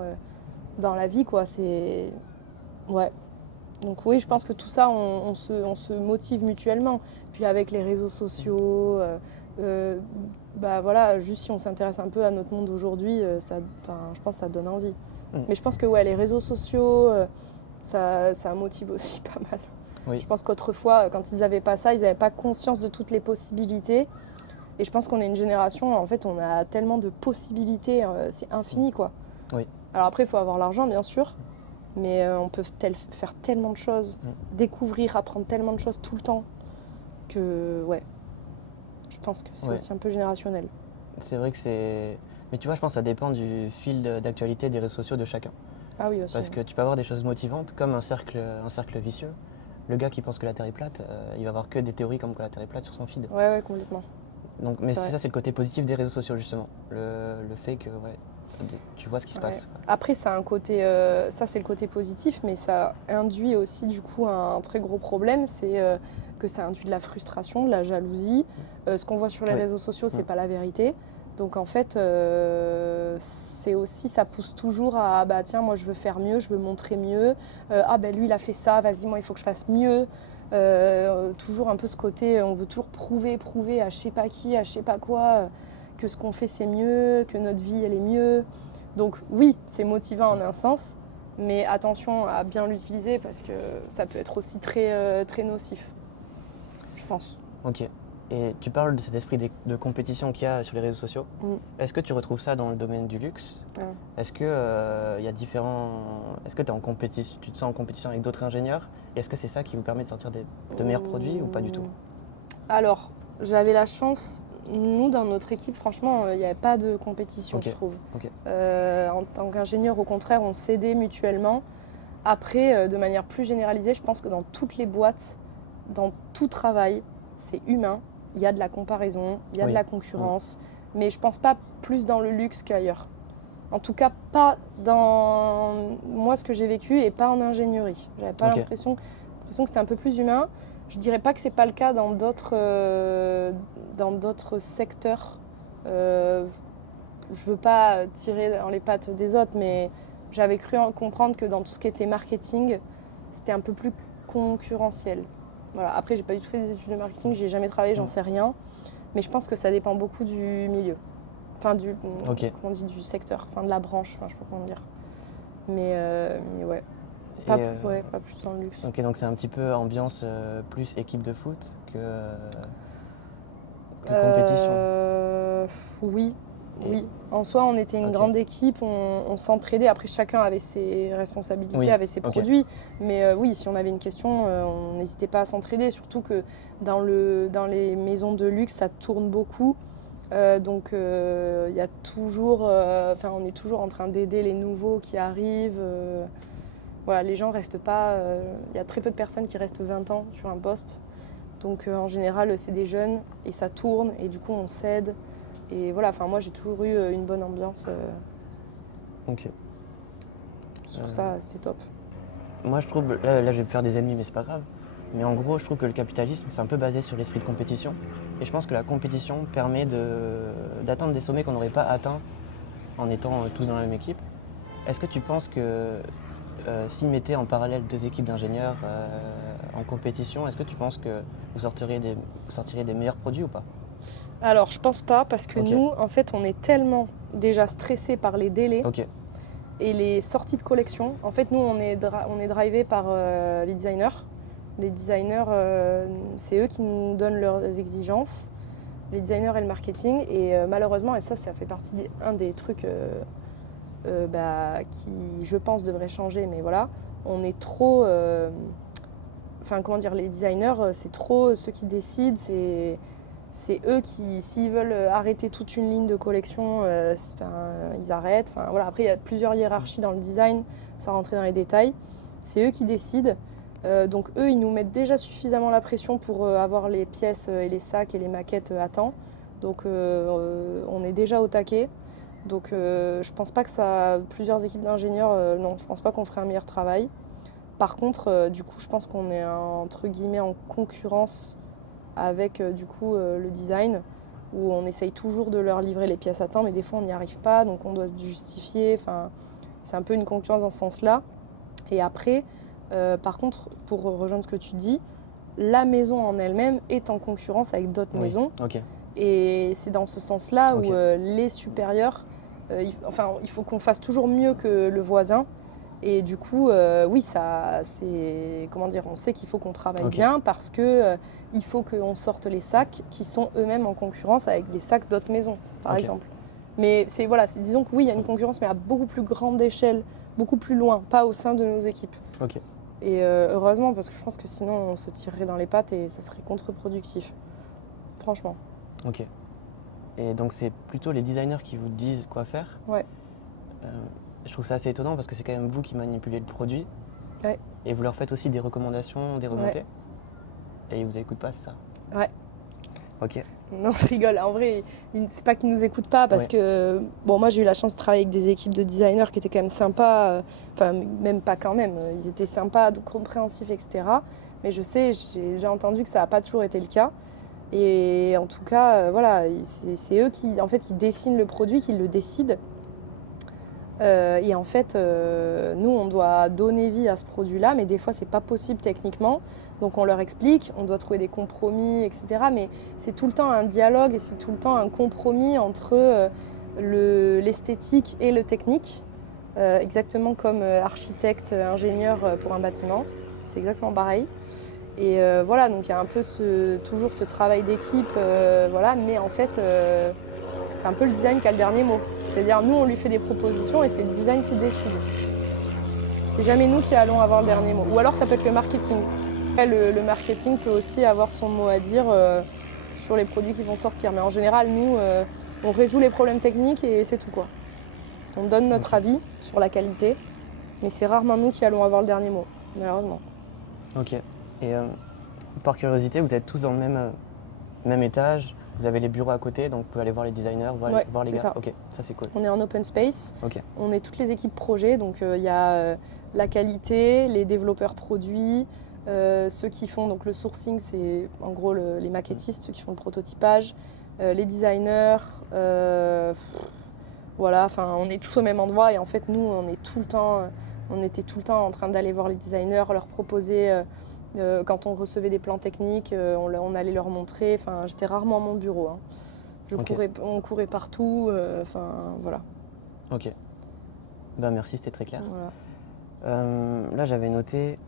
dans la vie, quoi. Ouais. Donc oui, je pense que tout ça, on se motive mutuellement. Puis avec les réseaux sociaux, voilà, juste si on s'intéresse un peu à notre monde aujourd'hui, je pense que ça donne envie. Mais je pense que ouais, les réseaux sociaux, ça motive aussi pas mal. Oui. Je pense qu'autrefois, quand ils n'avaient pas ça, ils n'avaient pas conscience de toutes les possibilités. Et je pense qu'on est une génération, en fait, on a tellement de possibilités, c'est infini, quoi. Oui. Alors après, il faut avoir l'argent, bien sûr, mais on peut faire tellement de choses, découvrir, apprendre tellement de choses tout le temps, que ouais, je pense que c'est aussi un peu générationnel. C'est vrai que c'est... Mais tu vois, je pense que ça dépend du fil d'actualité des réseaux sociaux de chacun. Ah oui, aussi. Parce que tu peux avoir des choses motivantes, comme un cercle vicieux. Le gars qui pense que la Terre est plate, il va avoir que des théories comme que la Terre est plate sur son feed. Ouais, complètement. Donc, mais C'est vrai. ça, c'est le côté positif des réseaux sociaux, justement. Le fait que tu vois ce qui se Ouais. passe. Après, ça a un côté, ça c'est le côté positif, mais ça induit aussi du coup un très gros problème, c'est que ça induit de la frustration, de la jalousie. Ce qu'on voit sur les Oui. réseaux sociaux, c'est Mm. pas la vérité. Donc en fait, c'est aussi, ça pousse toujours à bah tiens, moi je veux faire mieux, je veux montrer mieux. Ah ben lui il a fait ça, vas-y moi il faut que je fasse mieux. Toujours un peu ce côté, on veut toujours prouver à je sais pas qui, à je sais pas quoi, que ce qu'on fait c'est mieux, que notre vie elle est mieux. Donc oui, c'est motivant en un sens, mais attention à bien l'utiliser parce que ça peut être aussi très nocif, je pense. Ok. Et tu parles de cet esprit de compétition qu'il y a sur les réseaux sociaux. Mm. Est-ce que tu retrouves ça dans le domaine du luxe? Ouais. Est-ce que il y a différents... Est-ce que en compétition, tu te sens en compétition avec d'autres ingénieurs? Et est-ce que c'est ça qui vous permet de sortir de meilleurs produits ou pas du tout? Alors, j'avais la chance, nous dans notre équipe, franchement, il n'y avait pas de compétition, Ok. je trouve. Ok. En tant qu'ingénieur, au contraire, on s'aidait mutuellement. Après, de manière plus généralisée, je pense que dans toutes les boîtes, dans tout travail, c'est humain. Il y a de la comparaison, il y a Oui. de la concurrence, mais je pense pas plus dans le luxe qu'ailleurs. En tout cas, pas dans moi ce que j'ai vécu et pas en ingénierie. J'avais pas Ok. l'impression que c'était un peu plus humain. Je dirais pas que c'est pas le cas dans d'autres secteurs. Je veux pas tirer dans les pattes des autres, mais j'avais cru comprendre que dans tout ce qui était marketing, c'était un peu plus concurrentiel. Voilà. Après, j'ai pas du tout fait des études de marketing, j'ai jamais travaillé, j'en sais rien. Mais je pense que ça dépend beaucoup du milieu. Enfin, Ok. comment on dit, du secteur, enfin de la branche, enfin, je sais pas comment dire. Mais ouais. Pas, Et, pas plus dans le luxe. Ok, donc c'est un petit peu ambiance plus équipe de foot que compétition. Oui. Et- Oui, en soi, on était une Ok. grande équipe, on s'entraidait. Après, chacun avait ses responsabilités, Oui, avait ses ok. produits. Mais oui, si on avait une question, on n'hésitait pas à s'entraider. Surtout que dans les maisons de luxe, ça tourne beaucoup. Donc, il y a toujours, on est toujours en train d'aider les nouveaux qui arrivent. Voilà, les gens restent pas. Il y a très peu de personnes qui restent 20 ans sur un poste. Donc, en général, c'est des jeunes et ça tourne. Et du coup, on s'aide. Et voilà, moi j'ai toujours eu une bonne ambiance Ok. sur ça, c'était top. Moi, je trouve, là, je vais me faire des ennemis, mais c'est pas grave. Mais en gros, je trouve que le capitalisme, c'est un peu basé sur l'esprit de compétition. Et je pense que la compétition permet d'atteindre des sommets qu'on n'aurait pas atteints en étant tous dans la même équipe. Est-ce que tu penses que s'ils mettaient en parallèle deux équipes d'ingénieurs en compétition, est-ce que tu penses que vous sortiriez des meilleurs produits ou pas? Alors je pense pas parce que Ok. nous, en fait, on est tellement déjà stressés par les délais Ok. et les sorties de collection. En fait, nous, on est drivé par les designers. Les designers, c'est eux qui nous donnent leurs exigences, les designers et le marketing. Et malheureusement, et ça fait partie un des trucs qui, je pense, devrait changer. Mais voilà, on est trop... les designers, c'est trop ceux qui décident. C'est eux qui, s'ils veulent arrêter toute une ligne de collection, ils arrêtent. Après, il y a plusieurs hiérarchies dans le design, sans rentrer dans les détails. C'est eux qui décident. Donc eux, ils nous mettent déjà suffisamment la pression pour avoir les pièces et les sacs et les maquettes à temps. Donc on est déjà au taquet. Donc je pense pas que ça... Plusieurs équipes d'ingénieurs, non, je pense pas qu'on ferait un meilleur travail. Par contre, du coup, je pense qu'on est entre guillemets en concurrence avec le design, où on essaye toujours de leur livrer les pièces à temps, mais des fois on n'y arrive pas, donc on doit se justifier. C'est un peu une concurrence dans ce sens-là. Et après, par contre, pour rejoindre ce que tu dis, la maison en elle-même est en concurrence avec d'autres maisons. Ok. Et c'est dans ce sens-là Ok. où les supérieurs, il faut qu'on fasse toujours mieux que le voisin. Et du coup, oui, ça, c'est, comment dire, on sait qu'il faut qu'on travaille Ok. bien parce que il faut qu'on sorte les sacs qui sont eux-mêmes en concurrence avec des sacs d'autres maisons, par Ok. exemple. Mais disons que oui, il y a une concurrence, mais à beaucoup plus grande échelle, beaucoup plus loin, pas au sein de nos équipes. Ok. Et heureusement, parce que je pense que sinon on se tirerait dans les pattes et ça serait contre-productif. Franchement. Ok. Et donc c'est plutôt les designers qui vous disent quoi faire. Ouais. Je trouve ça assez étonnant parce que c'est quand même vous qui manipulez le produit. Ouais. Et vous leur faites aussi des recommandations, des remontées. Et ils vous écoutent pas, c'est ça? Ouais. Ok. Non, je rigole. En vrai, c'est pas qu'ils nous écoutent pas parce que moi j'ai eu la chance de travailler avec des équipes de designers qui étaient quand même sympas. Enfin, même pas quand même. Ils étaient sympas, compréhensifs, etc. Mais je sais, j'ai entendu que ça n'a pas toujours été le cas. Et en tout cas, voilà, c'est eux qui, en fait, qui dessinent le produit, qui le décident. Et en fait, nous, on doit donner vie à ce produit-là, mais des fois, c'est pas possible techniquement. Donc, on leur explique, on doit trouver des compromis, etc. Mais c'est tout le temps un dialogue et c'est tout le temps un compromis entre l'esthétique et le technique. Exactement comme architecte, ingénieur pour un bâtiment. C'est exactement pareil. Et voilà, donc il y a un peu toujours ce travail d'équipe, voilà, mais en fait, c'est un peu le design qui a le dernier mot. C'est-à-dire, nous, on lui fait des propositions et c'est le design qui décide. C'est jamais nous qui allons avoir le dernier mot. Ou alors, ça peut être le marketing. Le marketing peut aussi avoir son mot à dire sur les produits qui vont sortir. Mais en général, nous, on résout les problèmes techniques et c'est tout, quoi. On donne notre avis sur la qualité, mais c'est rarement nous qui allons avoir le dernier mot, malheureusement. Ok. Et par curiosité, vous êtes tous dans le même étage, vous avez les bureaux à côté, donc vous pouvez aller voir les designers, voir les gars. Ça. Ok, ça c'est cool. On est en open space, Okay. On est toutes les équipes projet, donc il y a la qualité, les développeurs produits, ceux qui font donc le sourcing, c'est en gros les maquettistes, ceux qui font le prototypage, les designers, voilà, enfin on est tous au même endroit et en fait nous on était tout le temps en train d'aller voir les designers, leur proposer. Quand on recevait des plans techniques, on allait leur montrer. Enfin, j'étais rarement à mon bureau. Hein. On courait partout. Voilà. Ok. Ben, merci, c'était très clair. Voilà. Là, j'avais noté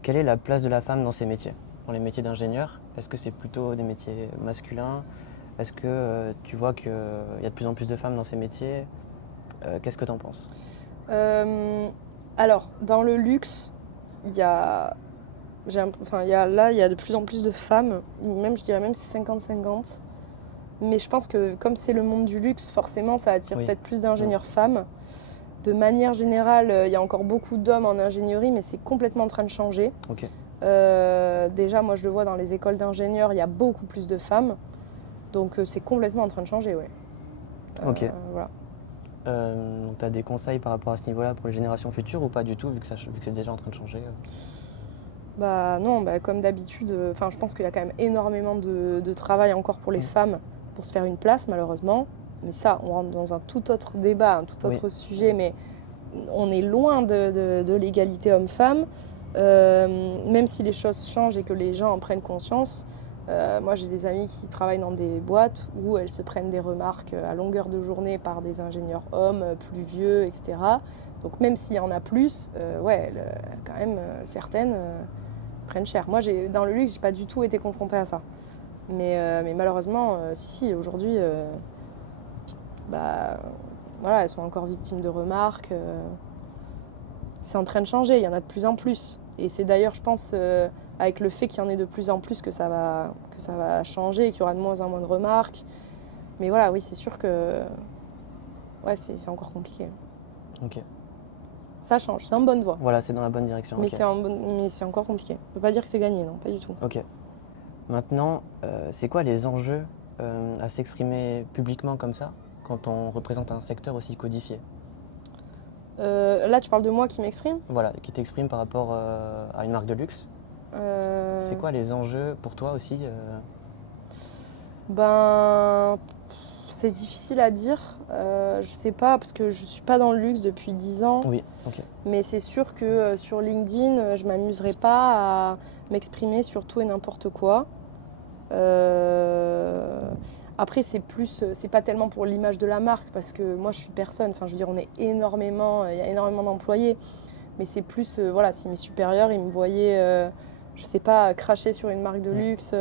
quelle est la place de la femme dans ces métiers, dans les métiers d'ingénieur. Est-ce que c'est plutôt des métiers masculins? Est-ce que tu vois qu'il y a de plus en plus de femmes dans ces métiers? Qu'est-ce que tu en penses? Alors, dans le luxe, il y a de plus en plus de femmes, je dirais même c'est 50-50. Mais je pense que comme c'est le monde du luxe, forcément ça attire peut-être plus d'ingénieurs femmes. De manière générale, il y a encore beaucoup d'hommes en ingénierie, mais c'est complètement en train de changer. Okay. Déjà, moi je le vois dans les écoles d'ingénieurs, il y a beaucoup plus de femmes. Donc c'est complètement en train de changer, ouais. Ok. Voilà. Tu as des conseils par rapport à ce niveau-là pour les générations futures ou pas du tout, vu que c'est déjà en train de changer Bah non, comme d'habitude, je pense qu'il y a quand même énormément de travail encore pour les femmes pour se faire une place, malheureusement. Mais ça, on rentre dans un tout autre débat, un tout autre sujet, mais on est loin de l'égalité homme-femme. Même si les choses changent et que les gens en prennent conscience, moi j'ai des amis qui travaillent dans des boîtes où elles se prennent des remarques à longueur de journée par des ingénieurs hommes plus vieux, etc. Donc même s'il y en a plus, quand même certaines prennent cher. Moi dans le luxe, j'ai pas du tout été confrontée à ça. Mais malheureusement, si aujourd'hui, elles sont encore victimes de remarques. C'est en train de changer, il y en a de plus en plus. Et c'est d'ailleurs, je pense, avec le fait qu'il y en ait de plus en plus que ça va changer et qu'il y aura de moins en moins de remarques. Mais voilà, oui, c'est sûr que c'est encore compliqué. Ok. Ça change, c'est en bonne voie. Voilà, c'est dans la bonne direction. Mais c'est encore compliqué. On ne peut pas dire que c'est gagné, non, pas du tout. Ok. Maintenant, c'est quoi les enjeux à s'exprimer publiquement comme ça quand on représente un secteur aussi codifié? Là, tu parles de moi qui m'exprime? Voilà, qui t'exprime par rapport à une marque de luxe. C'est quoi les enjeux pour toi aussi C'est difficile à dire. Je sais pas, parce que je suis pas dans le luxe depuis 10 ans. Oui, ok. Mais c'est sûr que sur LinkedIn, je m'amuserai pas à m'exprimer sur tout et n'importe quoi. Après, c'est pas tellement pour l'image de la marque, parce que moi, je suis personne. Enfin, je veux dire, il y a énormément d'employés. Mais c'est plus, si mes supérieurs, ils me voyaient, je sais pas, cracher sur une marque de luxe,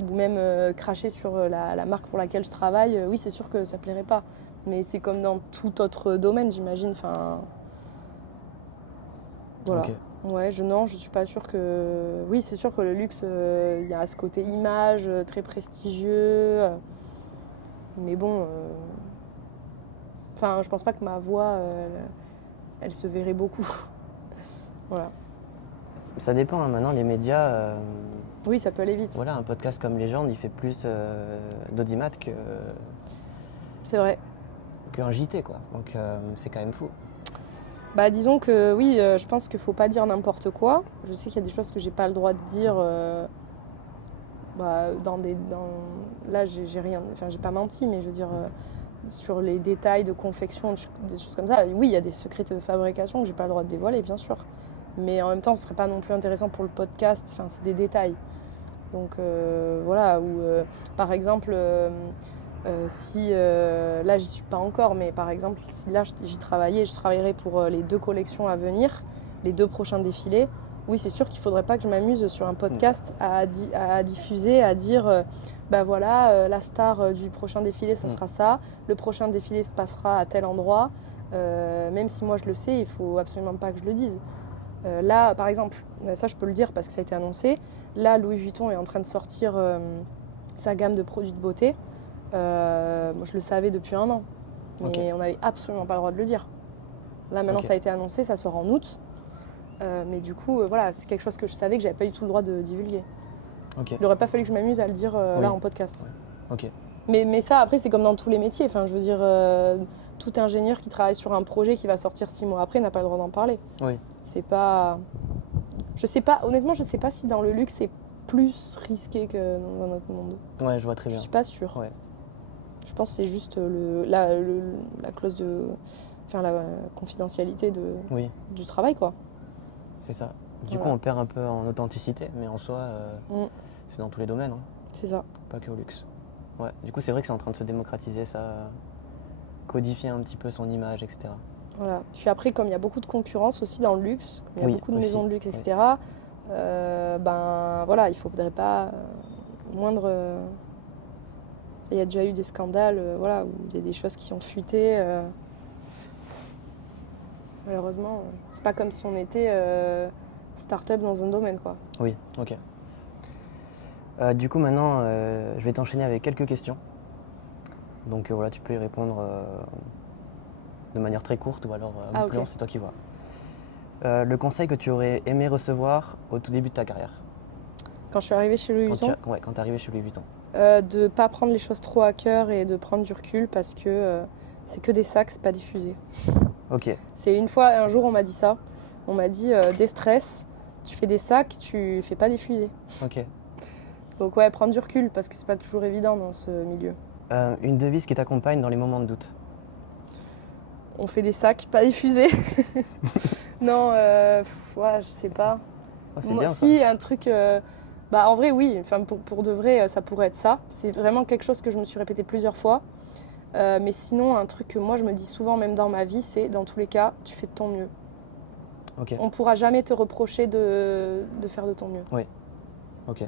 ou même cracher sur la marque pour laquelle je travaille, oui, c'est sûr que ça plairait pas. Mais c'est comme dans tout autre domaine, j'imagine. Enfin, voilà. Okay. Ouais, je suis pas sûre que... Oui, c'est sûr que le luxe, il y a ce côté image très prestigieux. Mais bon... je pense pas que ma voix, elle se verrait beaucoup. Voilà. Ça dépend, hein. Maintenant, les médias, Oui, ça peut aller vite. voilà, un podcast comme Légende, il fait plus d'audimat C'est vrai. qu'un JT, quoi. Donc, c'est quand même fou. Bah disons que oui, je pense qu'il faut pas dire n'importe quoi. Je sais qu'il y a des choses que j'ai pas le droit de dire. Là, j'ai rien, enfin j'ai pas menti, mais je veux dire sur les détails de confection, des choses comme ça. Oui, il y a des secrets de fabrication que j'ai pas le droit de dévoiler, bien sûr. Mais en même temps, ce serait pas non plus intéressant pour le podcast. Enfin, c'est des détails. Donc voilà. Ou par exemple. Si là j'y suis pas encore, mais par exemple si là j'y travaillais, je travaillerais pour les 2 collections à venir, les 2 prochains défilés, oui c'est sûr qu'il faudrait pas que je m'amuse sur un podcast à diffuser, à dire bah voilà la star du prochain défilé ça sera ça, le prochain défilé se passera à tel endroit, même si moi je le sais, il faut absolument pas que je le dise. Là par exemple, ça je peux le dire parce que ça a été annoncé, là Louis Vuitton est en train de sortir sa gamme de produits de beauté. Moi, je le savais depuis 1 an, mais on n'avait absolument pas le droit de le dire. Là, maintenant, ça a été annoncé, ça sort en août. Mais du coup, voilà, c'est quelque chose que je savais que j'avais pas du tout le droit de divulguer. Il n'aurait pas fallu que je m'amuse à le dire là en podcast. Ok. Mais ça, après, c'est comme dans tous les métiers. Enfin, je veux dire, tout ingénieur qui travaille sur un projet qui va sortir 6 mois après n'a pas le droit d'en parler. Oui. C'est pas... Je sais pas, honnêtement, je sais pas si dans le luxe, c'est plus risqué que dans notre monde. Ouais, je vois très Je bien. suis pas sûre. Ouais. Je pense que c'est juste la clause de... Enfin, la confidentialité du travail, quoi. C'est ça. Du coup, on perd un peu en authenticité, mais en soi, c'est dans tous les domaines. Hein. C'est ça. Pas que au luxe. Ouais. Du coup, c'est vrai que c'est en train de se démocratiser, ça codifier un petit peu son image, etc. Voilà. Puis après, comme il y a beaucoup de concurrence aussi dans le luxe, comme il y a beaucoup de maisons de luxe, etc., ben voilà, il ne faudrait pas moindre... Il y a déjà eu des scandales, voilà, où il y a des choses qui ont fuité. Malheureusement, c'est pas comme si on était start-up dans un domaine, quoi. Oui, ok. Du coup, maintenant, je vais t'enchaîner avec quelques questions. Donc voilà, tu peux y répondre de manière très courte ou alors un peu plus longue, c'est toi qui vois. Le conseil que tu aurais aimé recevoir au tout début de ta carrière? Quand je suis arrivée chez Louis Vuitton? Quand tu es arrivée chez Louis Vuitton. De ne pas prendre les choses trop à cœur et de prendre du recul parce que c'est que des sacs, c'est pas diffusé. Ok. C'est un jour on m'a dit ça. On m'a dit déstress, tu fais des sacs, tu fais pas diffuser. Ok. Donc ouais, prendre du recul parce que c'est pas toujours évident dans ce milieu. Une devise qui t'accompagne dans les moments de doute? On fait des sacs, pas diffusés. Non, ouais, je sais pas. Oh, c'est bien, si, ça. un truc... Bah, en vrai, oui. Enfin, pour de vrai, ça pourrait être ça. C'est vraiment quelque chose que je me suis répété plusieurs fois. Mais sinon, un truc que moi, je me dis souvent, même dans ma vie, c'est, dans tous les cas, tu fais de ton mieux. Ok. On ne pourra jamais te reprocher de faire de ton mieux. Oui. Ok.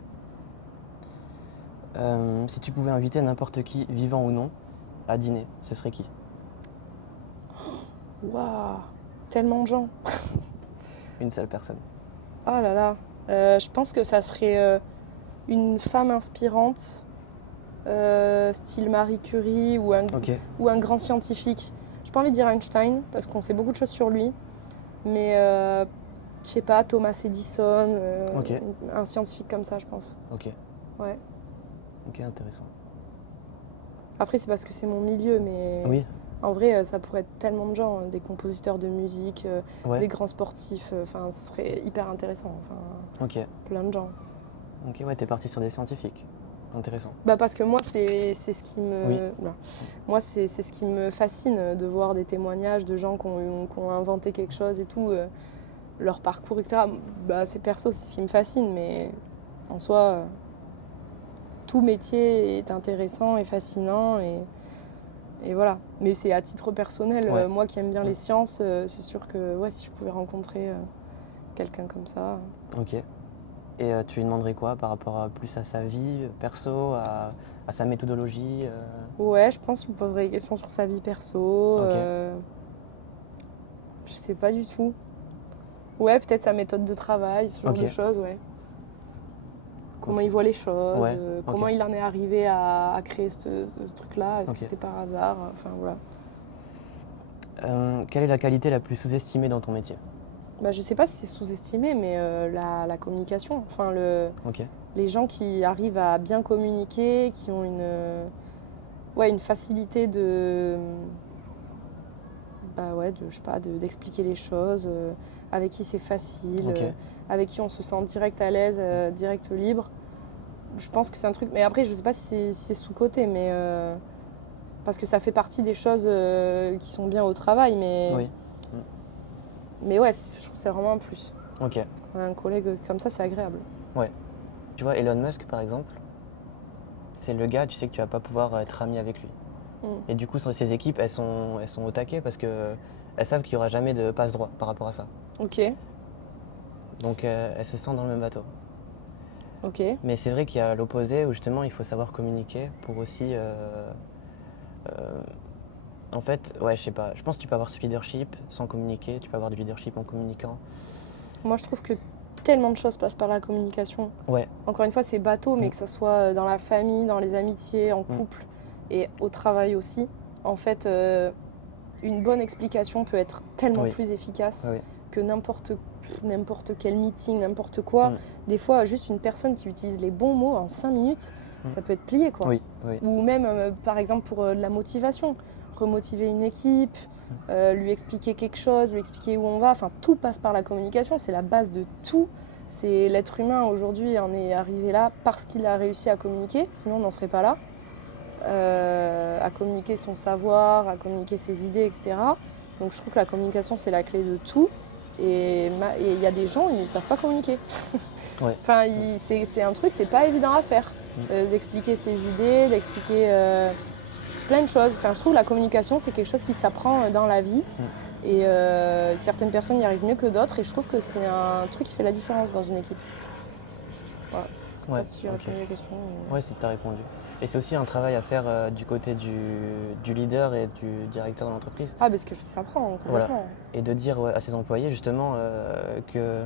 Si tu pouvais inviter n'importe qui, vivant ou non, à dîner, ce serait qui? Waouh, tellement de gens. Une seule personne. Oh là là. Je pense que ça serait une femme inspirante, style Marie Curie ou un grand scientifique. J'ai pas envie de dire Einstein, parce qu'on sait beaucoup de choses sur lui. Mais je sais pas, Thomas Edison, un scientifique comme ça, je pense. Ok. Ouais. Ok, intéressant. Après, c'est parce que c'est mon milieu, mais en vrai, ça pourrait être tellement de gens, des compositeurs de musique, des grands sportifs, enfin, ce serait hyper intéressant. Enfin, plein de gens. Ok, ouais, t'es parti sur des scientifiques. Intéressant. Bah parce que moi, c'est ce qui me... Moi, c'est ce qui me fascine, de voir des témoignages de gens qui ont inventé quelque chose et tout, leur parcours, etc. Bah, c'est perso, c'est ce qui me fascine, mais en soi, tout métier est intéressant et fascinant, et voilà. Mais c'est à titre personnel, moi qui aime bien les sciences, c'est sûr que si je pouvais rencontrer quelqu'un comme ça... Ok. Et tu lui demanderais quoi par rapport plus à sa vie perso, à sa méthodologie Ouais, je pense que je me poserais des questions sur sa vie perso. Je sais pas du tout. Ouais, peut-être sa méthode de travail, ce genre de choses, ouais. Comment il voit les choses, comment il en est arrivé à créer ce truc-là, est-ce que c'était par hasard, enfin voilà. Quelle est la qualité la plus sous-estimée dans ton métier? Bah, je sais pas si c'est sous-estimé, mais la communication. Enfin, Ok. les gens qui arrivent à bien communiquer, qui ont une facilité je sais pas, d'expliquer les choses, avec qui c'est facile, Ok. avec qui on se sent direct à l'aise, direct libre. Je pense que c'est un truc. Mais après, je sais pas si c'est sous-coté, mais parce que ça fait partie des choses qui sont bien au travail, mais. Oui. Mais ouais, je trouve que c'est vraiment un plus. Ok. Un collègue comme ça, c'est agréable. Ouais. Tu vois, Elon Musk, par exemple, c'est le gars, tu sais que tu vas pas pouvoir être ami avec lui. Et du coup, ses équipes, elles sont au taquet parce qu'elles savent qu'il n'y aura jamais de passe-droit par rapport à ça. Ok, Donc, elles se sentent dans le même bateau. ok. Mais c'est vrai qu'il y a l'opposé où justement, il faut savoir communiquer pour aussi... en fait, ouais, je sais pas. Je pense que tu peux avoir ce leadership sans communiquer. Tu peux avoir du leadership en communiquant. Moi, je trouve que tellement de choses passent par la communication. Ouais. Encore une fois, c'est bateau, mais que ça soit dans la famille, dans les amitiés, en couple et au travail aussi. En fait, une bonne explication peut être tellement plus efficace que n'importe quel meeting, n'importe quoi. Des fois, juste une personne qui utilise les bons mots en 5 minutes, ça peut être plié, quoi. Oui. Ou même, par exemple, pour de la motivation. Remotiver une équipe, lui expliquer quelque chose, lui expliquer où on va. Enfin, tout passe par la communication, c'est la base de tout. C'est l'être humain aujourd'hui en est arrivé là parce qu'il a réussi à communiquer, sinon on n'en serait pas là. À communiquer son savoir, à communiquer ses idées, etc. Donc je trouve que la communication c'est la clé de tout. Et il y a des gens, ils ne savent pas communiquer. Enfin, c'est un truc, c'est pas évident à faire. D'expliquer ses idées, d'expliquer plein de choses. Enfin, je trouve que la communication c'est quelque chose qui s'apprend dans la vie. Et certaines personnes y arrivent mieux que d'autres. Et je trouve que c'est un truc qui fait la différence dans une équipe. Voilà. Je sais pas si j'ai répondu à la question. Ouais, si tu as répondu. Et c'est aussi un travail à faire du côté du leader et du directeur de l'entreprise. Ah, parce que ça s'apprend complètement. Voilà. Et de dire à ses employés justement que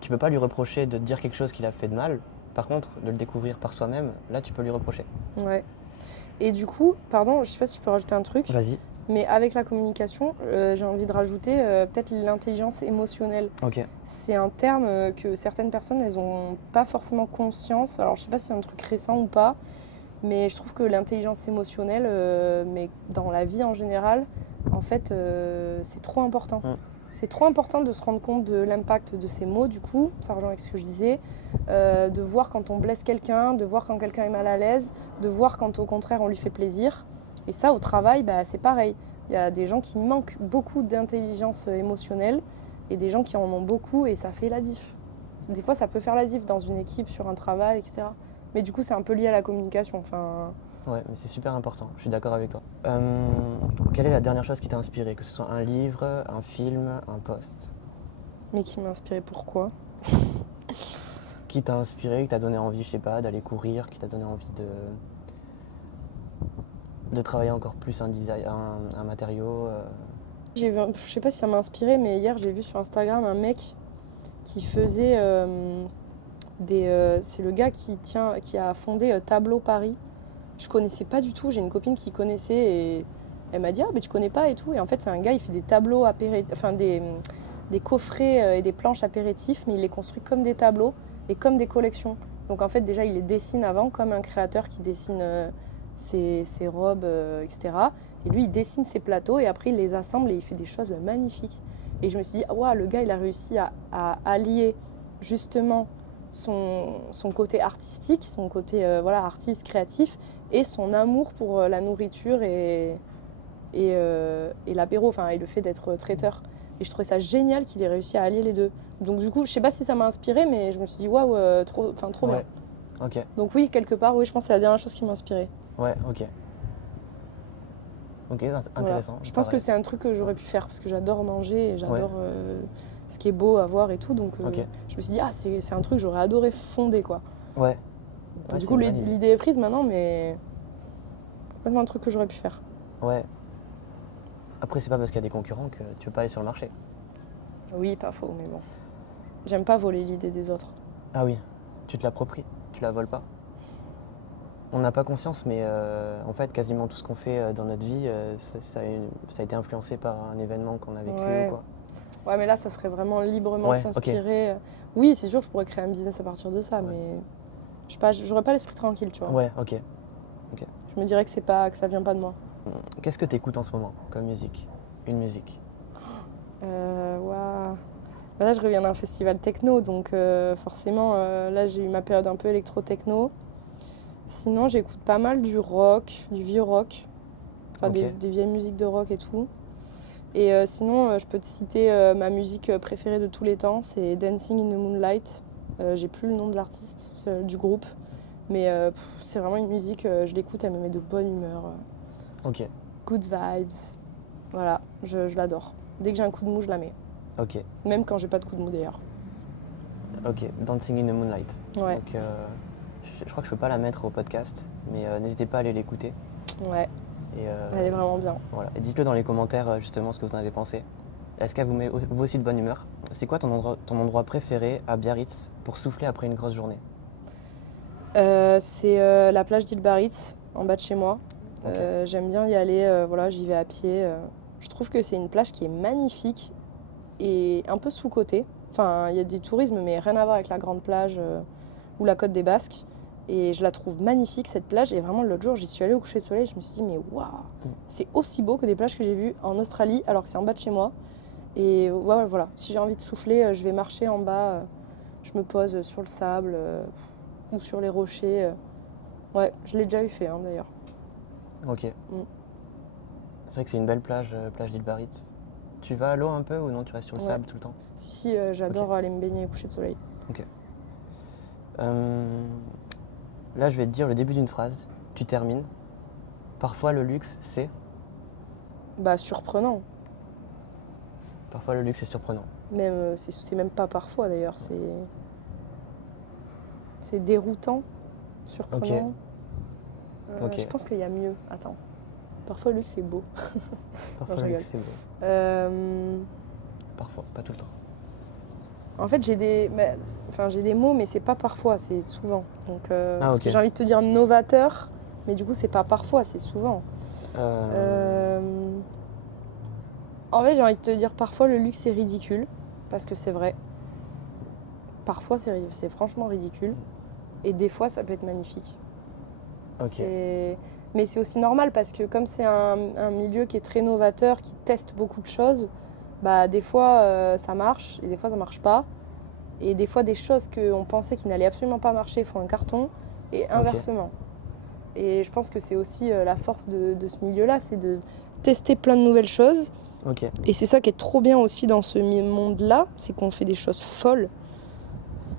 tu peux pas lui reprocher de dire quelque chose qu'il a fait de mal. Par contre, de le découvrir par soi-même, là tu peux lui reprocher. Ouais. Et du coup, pardon, je sais pas si je peux rajouter un truc. Vas-y. Mais avec la communication, j'ai envie de rajouter peut-être l'intelligence émotionnelle. Ok. C'est un terme que certaines personnes, elles n'ont pas forcément conscience. Alors, je sais pas si c'est un truc récent ou pas, mais je trouve que l'intelligence émotionnelle, mais dans la vie en général, en fait, c'est trop important. C'est trop important de se rendre compte de l'impact de ces mots, du coup, ça rejoint avec ce que je disais, de voir quand on blesse quelqu'un, de voir quand quelqu'un est mal à l'aise, de voir quand au contraire on lui fait plaisir. Et ça, au travail, c'est pareil. Il y a des gens qui manquent beaucoup d'intelligence émotionnelle et des gens qui en ont beaucoup et ça fait la diff. Des fois, ça peut faire la diff dans une équipe, sur un travail, etc. Mais du coup, c'est un peu lié à la communication. Ouais, mais c'est super important, je suis d'accord avec toi. Quelle est la dernière chose qui t'a inspiré? Que ce soit un livre, un film, un post? Mais qui m'a inspiré pourquoi? Qui t'a inspiré, qui t'a donné envie, je sais pas, d'aller courir, qui t'a donné envie de travailler encore plus un matériau Je sais pas si ça m'a inspiré, mais hier j'ai vu sur Instagram un mec qui faisait c'est le gars qui a fondé Tableau Paris. Je connaissais pas du tout, j'ai une copine qui connaissait et elle m'a dit « Ah, mais tu connais pas et tout ». Et en fait, c'est un gars, il fait des tableaux des coffrets et des planches apéritifs, mais il les construit comme des tableaux et comme des collections. Donc en fait, déjà, il les dessine avant, comme un créateur qui dessine ses robes, etc. Et lui, il dessine ses plateaux et après, il les assemble et il fait des choses magnifiques. Et je me suis dit, waouh, le gars, il a réussi à allier justement son côté artistique, son côté artiste, créatif, et son amour pour la nourriture et l'apéro, et le fait d'être traiteur. Et je trouvais ça génial qu'il ait réussi à allier les deux. Donc du coup, je sais pas si ça m'a inspiré, mais je me suis dit, waouh, trop bien. Ok. Donc oui, quelque part, oui, je pense que c'est la dernière chose qui m'a inspiré. Ouais, ok. Ok, intéressant. Voilà. Je pense que c'est un truc que j'aurais pu faire parce que j'adore manger et j'adore ce qui est beau à voir et tout. Donc je me suis dit, c'est un truc que j'aurais adoré fonder, quoi. Ouais. Du coup, l'idée est prise maintenant, mais c'est vraiment un truc que j'aurais pu faire. Ouais. Après, c'est pas parce qu'il y a des concurrents que tu peux pas aller sur le marché. Oui, pas faux, mais bon. J'aime pas voler l'idée des autres. Ah oui, tu te l'appropries, tu la voles pas. On n'a pas conscience, mais en fait, quasiment tout ce qu'on fait dans notre vie, ça a été influencé par un événement qu'on a vécu ou quoi. Ouais, mais là, ça serait vraiment librement Ouais, de s'inspirer. Oui, c'est sûr, je pourrais créer un business à partir de ça, mais je sais pas, j'aurais pas l'esprit tranquille, tu vois. Ouais, ok. Je me dirais que ça vient pas de moi. Qu'est-ce que t'écoutes en ce moment comme musique? Une musique? Waouh. Là, je reviens d'un festival techno, donc forcément, là, j'ai eu ma période un peu électro-techno. Sinon, j'écoute pas mal du rock, du vieux rock, enfin des vieilles musiques de rock et tout. Et sinon, je peux te citer ma musique préférée de tous les temps, c'est Dancing in the Moonlight. J'ai plus le nom de l'artiste, du groupe, mais c'est vraiment une musique, je l'écoute, elle me met de bonne humeur. Ok, Good vibes. Voilà, je l'adore. Dès que j'ai un coup de mou, je la mets. ok, Même quand j'ai pas de coup de mou d'ailleurs. ok. Dancing in the Moonlight. Ouais. Donc, je crois que je peux pas la mettre au podcast, mais n'hésitez pas à aller l'écouter. Ouais, Et, elle est vraiment bien. voilà. Et dites-le dans les commentaires justement ce que vous en avez pensé. Est-ce qu'elle vous met vous aussi de bonne humeur? C'est quoi ton endroit préféré à Biarritz pour souffler après une grosse journée? C'est la plage d'Île Baritz, en bas de chez moi. Ok. J'aime bien y aller, voilà, j'y vais à pied. Je trouve que c'est une plage qui est magnifique et un peu sous-cotée. Enfin, il y a du tourisme, mais rien à voir avec la grande plage ou la côte des Basques. Et je la trouve magnifique, cette plage. Et vraiment, l'autre jour, j'y suis allée au coucher de soleil. Je me suis dit, mais waouh, c'est aussi beau que des plages que j'ai vues en Australie, alors que c'est en bas de chez moi. Et ouais, voilà, si j'ai envie de souffler, je vais marcher en bas. Je me pose sur le sable ou sur les rochers. Ouais, je l'ai déjà eu fait, d'ailleurs. Ok. C'est vrai que c'est une belle plage, plage d'Île Baritz. Tu vas à l'eau un peu ou non? Tu restes sur le sable tout le temps? Si, j'adore aller me baigner au coucher de soleil. Ok. Là, je vais te dire le début d'une phrase. Tu termines. Parfois, le luxe, c'est... Bah, surprenant. Parfois, le luxe est surprenant. Même, c'est même pas parfois d'ailleurs, c'est déroutant, surprenant. Ok. Je pense qu'il y a mieux. Attends. Parfois, le luxe, c'est beau. Parfois, Non, je le luxe, c'est beau. Parfois, pas tout le temps. En fait, j'ai des mots, mais c'est pas parfois, c'est souvent. Donc, parce que ok. j'ai envie de te dire novateur, mais du coup, c'est pas parfois, c'est souvent. En fait, j'ai envie de te dire parfois le luxe est ridicule, parce que c'est vrai. Parfois, c'est franchement ridicule. Et des fois, ça peut être magnifique. Ok. Mais c'est aussi normal, parce que comme c'est un milieu qui est très novateur, qui teste beaucoup de choses, bah, des fois, ça marche, et des fois, ça marche pas. Et des fois, des choses qu'on pensait qui n'allaient absolument pas marcher font un carton, et inversement. Et je pense que c'est aussi la force de ce milieu-là, c'est de tester plein de nouvelles choses. Ok. Et c'est ça qui est trop bien aussi dans ce monde-là, c'est qu'on fait des choses folles.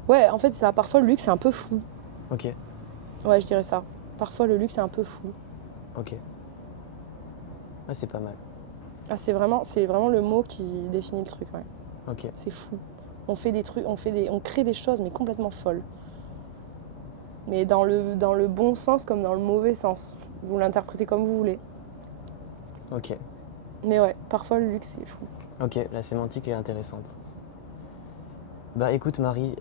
Ouais, en fait, ça, parfois, le luxe, c'est un peu fou. Ok. Ouais, je dirais ça. Parfois, le luxe, c'est un peu fou. Ok. Ouais, c'est pas mal. Ah, c'est vraiment le mot qui définit le truc, ouais. Ok. C'est fou. On fait des trucs, on crée des choses, mais complètement folles. Mais dans le bon sens comme dans le mauvais sens. Vous l'interprétez comme vous voulez. Ok. Mais ouais, parfois le luxe, c'est fou. Ok, la sémantique est intéressante. Bah écoute Marie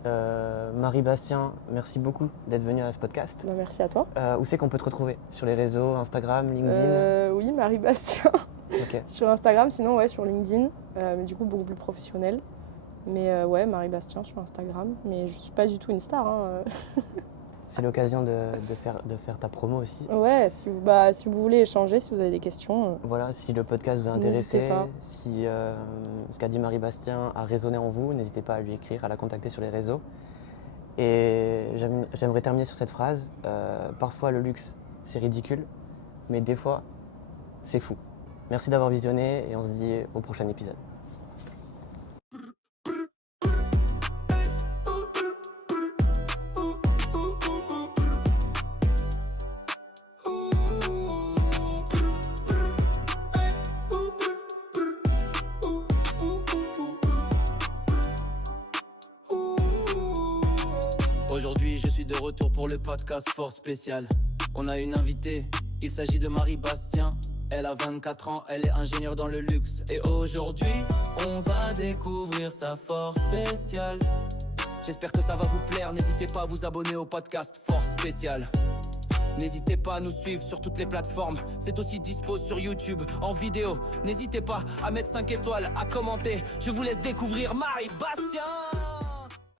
Bastien, merci beaucoup d'être venue à ce podcast. Bah, merci à toi. Où c'est qu'on peut te retrouver? Sur les réseaux, Instagram, LinkedIn? Oui, Marie Bastien. Ok. Sur Instagram, sinon ouais, sur LinkedIn. Mais du coup, beaucoup plus professionnel. Mais ouais, Marie Bastien sur Instagram. Mais je suis pas du tout une star. C'est l'occasion de faire ta promo aussi. Ouais, si vous voulez échanger, si vous avez des questions. Voilà, si le podcast vous a N'hésitez intéressé, pas. si ce qu'a dit Marie Bastien a résonné en vous, n'hésitez pas à lui écrire, à la contacter sur les réseaux. Et j'aimerais terminer sur cette phrase. Parfois le luxe c'est ridicule, mais des fois c'est fou. Merci d'avoir visionné et on se dit au prochain épisode. Aujourd'hui, je suis de retour pour le podcast Force Spécial. On a une invitée, il s'agit de Marie Bastien. Elle a 24 ans, elle est ingénieure dans le luxe. Et aujourd'hui, on va découvrir sa force spéciale. J'espère que ça va vous plaire, n'hésitez pas à vous abonner au podcast Force Spécial. N'hésitez pas à nous suivre sur toutes les plateformes. C'est aussi dispo sur YouTube, en vidéo. N'hésitez pas à mettre 5 étoiles, à commenter. Je vous laisse découvrir Marie Bastien.